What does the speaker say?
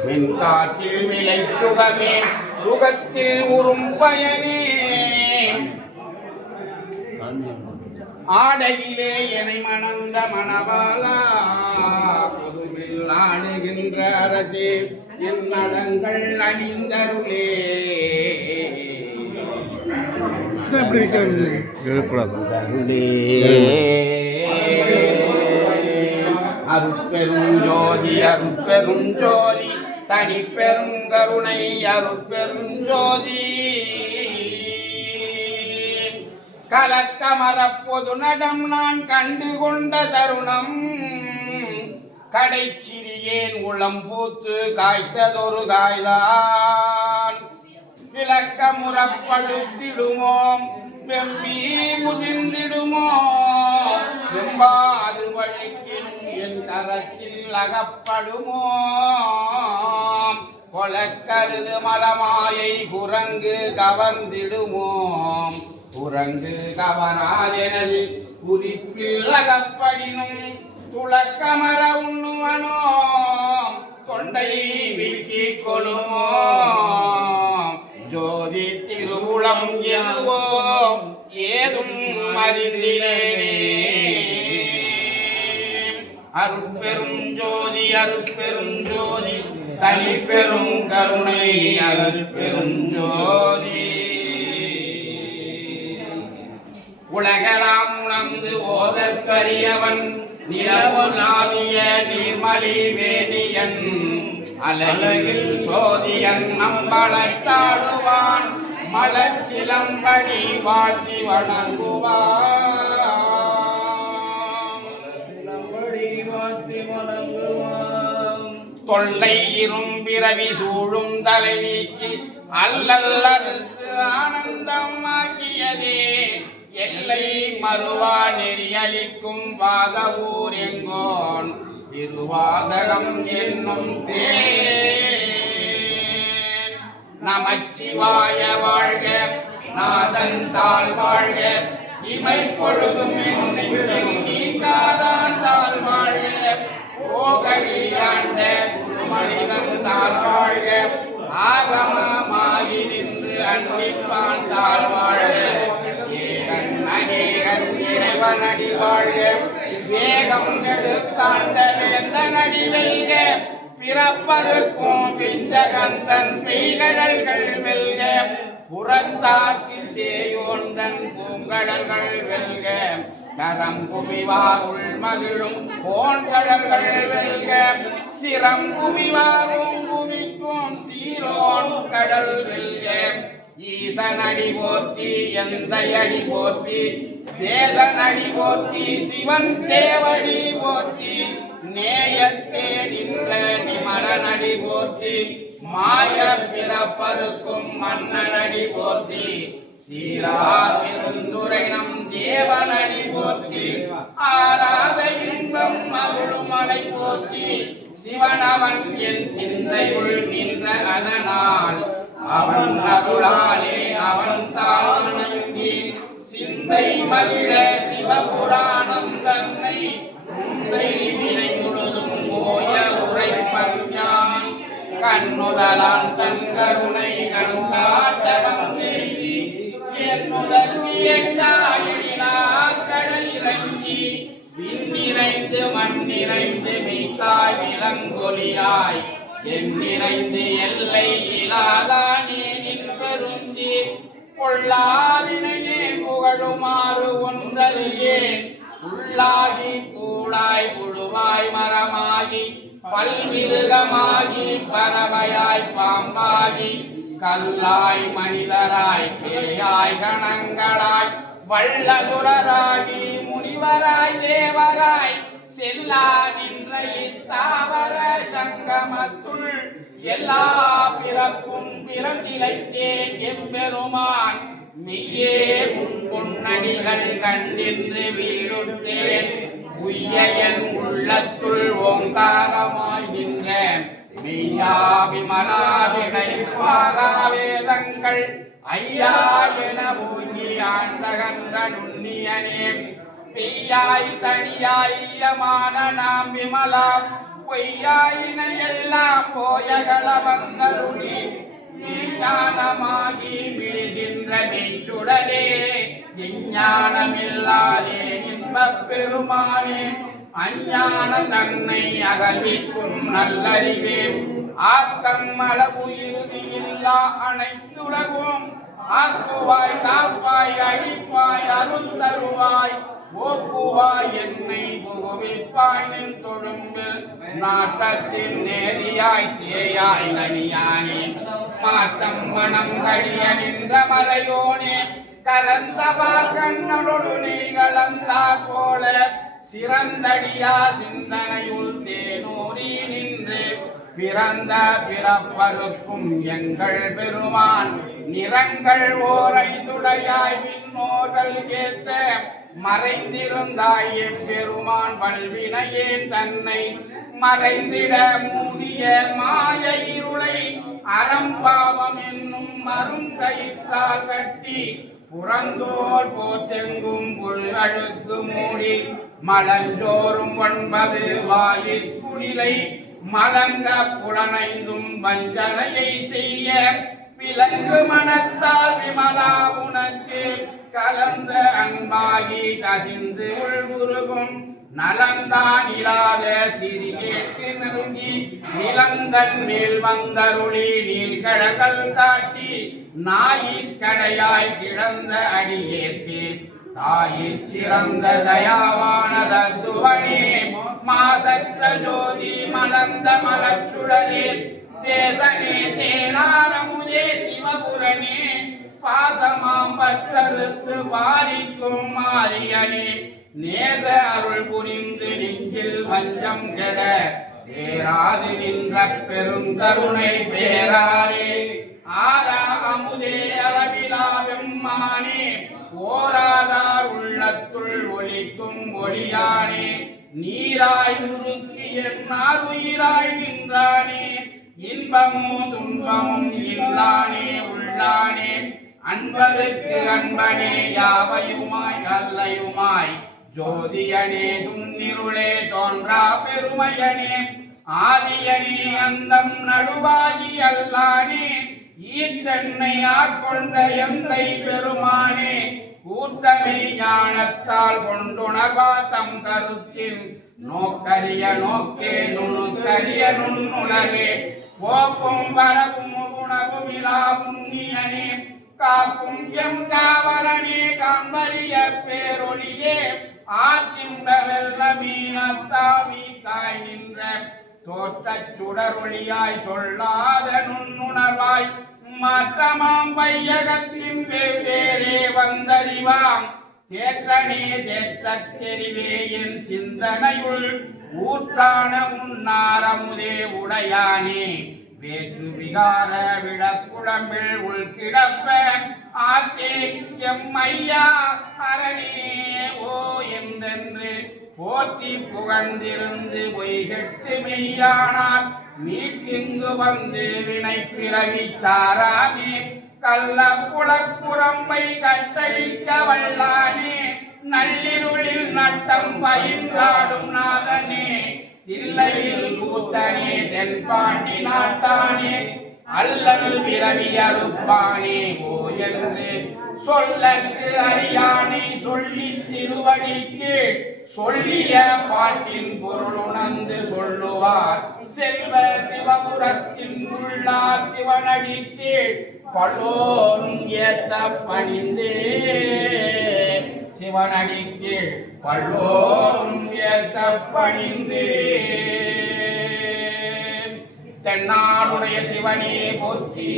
மின்காற்றில் விளை சுகமே சுகத்தில் உறும் பயனே ஆடையிலே என்னை மணந்த மணவாளா பொதுவில் ஆடுகின்ற அரசே என் நலங்கள் அணிந்தருளே அருட்பெரும் ஜோதி அருட்பெரும் ஜோதி தனிப்பெரும் கருணை அருட்பெரும் ஜோதி கலக்கமர பொது நடம் நான் கண்டு கொண்ட தருணம் கடைச்சிறியேன் உளம் பூத்து காய்த்ததொரு காய்தான் விளக்க முறப்படுத்திடுமோம் வெம்பி முதிர்ந்திடுமோ வெம்பாது வழக்கின் என் கரத்தில் அகப்படுமோ கொலக்கருது மலமாயை குரங்கு கவர்ந்திடுமோம் குரங்கு கவராதெனது குறிப்பில் அகப்படினும் துளக்கமர உண்ணுவனோ தொண்டை வீட்டிக் கொள்ளுமோ ஜோதி திருவுளம் எதுவோ ஏதும் அறிந்திலேனே அருட்பெரும் ஜோதி அருட்பெரும் ஜோதி தனிப்பெரும் கருணை அருட்பெரும் ஜோதி உலகலாம் உணர்ந்து ஓதற்கரியவன் நிலவுலாவிய நீர்மலி வேதியன் அலகில் சோதியன் நம்பளத்தாடுவான் மலர்ச்சிலம்படி வாழ்த்தி வணங்குவான் தொல்லை இரும்பிறவி சூழும் தலைவீக்கி அல்லல்லறுத்து ஆனந்தமாக்கியதே எல்லை மறுவா நெறியளிக்கும் வாதவூர் எங்கோன் திருவாசகம் என்னும் தேன் நமச்சிவாய வாழ்க நாதன் தாழ் வாழ்க இமை பொழுதும் நீங்காதான் தாழ் வாழ்க ஓகழியாண்ட குருமனிதன் தாழ் வாழ்க ஆகமமாகி நின்று அன்பிப்பான் தாழ் வாழ்க இறைவன் அடி வாழ்க வேகம் எடுத்தாண்ட வேந்த நடி வெல்க பிறப்பருக்கும் பிஞ்சகந்தன் பெய்கடல்கள் வெல்க புறத்தாக்கி சேயோந்தன் பூங்கடல்கள் வெல்க கரம் குவிவாருள் மகிழும் போன்கடல்கள் வெல்க சிரம் குவிவாரும் குவிக்கும் சீரோன் கடல் வெல்க ஈசனடி போற்றி எந்தையடி போற்றி தேசனடி போற்றி சிவன் சேவடி போற்றி நேயத்தே நின்ற நிமலனடி போற்றி மாய பிறப்பருக்கும் மன்னனடி போற்றி சீரார் பெருந்துரை நம் தேவனடி போற்றி ஆராத இன்பம் அருள்மலை போற்றி சிவனவன் என் சிந்தையுள் நின்ற அதனால் அவன் அருளாலே அவன் தாழ்வணங்கி சிந்தை மகிழ சிவபுராணம் தன்னை உந்தை வினை முழுதும் ஓய உரைப்பன் யான் கண்ணுதலான் தன் கருணை கண்காட்டகம் செய்தி என்னுதற்கு எட்டாயினார் கடல் இறங்கி விண்ணிறைந்து மண்ணிறைந்து மிக்காய் விலங்கொலியாய் எண்ணிறைந்து எல்லை இலாதானே நின் பெருந்தீர் பொல்லாவினையே புகழுமாறு ஒன்றறியேன் உள்ளாகி கூடாய் புழுவாய் மரமாகி பல்விருகமாகி பறவையாய் பாம்பாகி கல்லாய் மனிதராய் பேயாய் கணங்களாய் வள்ளலுரராகி முனிவராய் தேவராய் செல்லா நின்ற இத்தாவர சங்கமத்துள் எல்லா பிறப்பும் பிறந்திலைத்தேன் எம்பெருமான் மெய்யே உன் பொன்னடிகள் கண்டின்று வீடுற்றேன் உய்ய என் உள்ளத்துள் ஓங்காரமாய் நின்ற மெய்யா விமலா விடைப்பாகா வேதங்கள் ஐயா என ஊங்கி ஆண்டகன்ற நுண்ணியனே பெய்யாய் தனியாய் யமான நாம் விமலா பொய்யாயின போயகள வந்தருளி ஞானமாகி மிழுகின்ற மெய்ச்சுடரே விஞ்ஞானமில்லாதே இன்பப் பெருமானே அஞ்ஞான தன்னை அகழ்விக்கும் நல்லறிவே ஆக்கம் அளவு இறுதியில்லா அனைத்துலகும் ஆக்குவாய் காப்பாய் அழிப்பாய் அருள் தருவாய் ஓக்குவாய் என்னை புகுவிப்பாய் நின் தொழும்பில் நாட்டத்தின் நேரியாய் சேயாய் நனியானே மாற்றம் மனம் கழிய நின்ற மறையோனே கலந்தவால் கண்ணனொடு நீ கலந்தார் போல சிறந்தடியா சிந்தனையுள் தேனூரி நின்று பிறந்த பிறப்பருக்கும் எங்கள் பெருமான் நிறங்கள் ஓரைந்துடையாய் விண்ணோர்கள் ஏத்த மறைந்திருந்தாய் எம்பெருமான் வல்வினையேன் தன்னை மறைந்திட மூடிய மாய இருளை அறம்பாவம் என்னும் மருங்கயிற்றால் கட்டி புறந்தோல் போத்தெங்கும் புல் அழுக்கு மூடி மலஞ்சோறும் 9 வாயிற்குடிலை மலங்க புலனைந்தும் வஞ்சனையை செய்ய விலங்கு மனத்தால் விமலா உனக்கு கலந்த அன்பாகி கசிந்து உள்குருகும் நலந்தான் இல்லாத சிறியேற்கு நல்கி நிலந்தன் மேல் வந்தருளி நீள்கடல் காட்டி நாயிற்கடையாய் கிடந்த அடியேற்கு தாயிற் சிறந்த தயாவான தத்துவனே மாசற்ற ஜோதி மலர்ந்த மலச்சுடரே தேசனே தேனாரமுதே சிவபுரனே பாசமாம் பற்றறுத்து பாரிக்கும் மாரியனே நேச அருள் புரிந்து நெஞ்சில் வஞ்சம் கெட பேராது நின்ற பெருங்கருணை பேராரே ஆரா அமுதே அளவிலா வெம்மானே ஓராதார் உள்ளத்துள் ஒளிக்கும் ஒளியானே நீராய் உருக்கி என்னார் உயிராய் நின்றானே இன்பமும் துன்பமும் இல்லானே உள்ளானே அன்பருக்கு அன்பனே யாவையுமாய் அல்லையுமாய் ஜோதியனே துன்னிருளே தோன்றா பெருமையனே ஆதியனே அந்தம் நடுவாகி அல்லானே ஈத்தன்னை ஆட்கொண்ட எந்தை பெருமானே கூத்தமை ஞானத்தால் கொண்டுணர்வா தம் கருத்தின் நோக்கரிய நோக்கே நுணுக்கரிய நுண்ணுணர்வே போக்கும் வரவும் உணவும் இலா புண்ணியனே காக்கும் எம் காவலனே காண்பரிய பேரொழியே ஆற்றின்ற வெள்ளமீ அத்தாமி காய் நின்ற தோற்றச் சுடரொளியாய் சொல்லாத நுண்ணுணர்வாய் மாற்றமாம் வையகத்தின் வெவ்வேறே வந்தறிவாம் தேற்றனே தேற்றத் தெரிவே என் சிந்தனையுள் ஊற்றான உன்னாரமுதே உடையானே வேற்று விகார விடக்குழம்பில் உள்கிடப்ப ஆற்றே எம்மையா அரணே ஓ என்றென்று போற்றி புகழ்ந்திருந்து பொய்கெட்டு மெய்யானார் மீட்டிங்கு வந்து வினை பிறவி சாரானே கள்ள புலப்புறம்பை கட்டளிக்க வல்லானே நள்ளிருளில் நட்டம் பயின்றாடும் நாதனே தில்லையில் கூத்தனே தென்பாண்டி நாட்டானே அல்லல் பிறவி அறுப்பானே ஓ என்று சொல்லற்கு அறியானை சொல்லி திருவடிக்கு சொல்லிய பாட்டின் பொருள் உணர்ந்து சொல்லுவார் செல்வ சிவபுரத்தின் உள்ளார் சிவனடிக்கு பலோரும் ஏத்த பணிந்தே சிவனடிக்கு பலோரும் ஏத்த பணிந்தே தென்னாடுடைய சிவனே போற்றி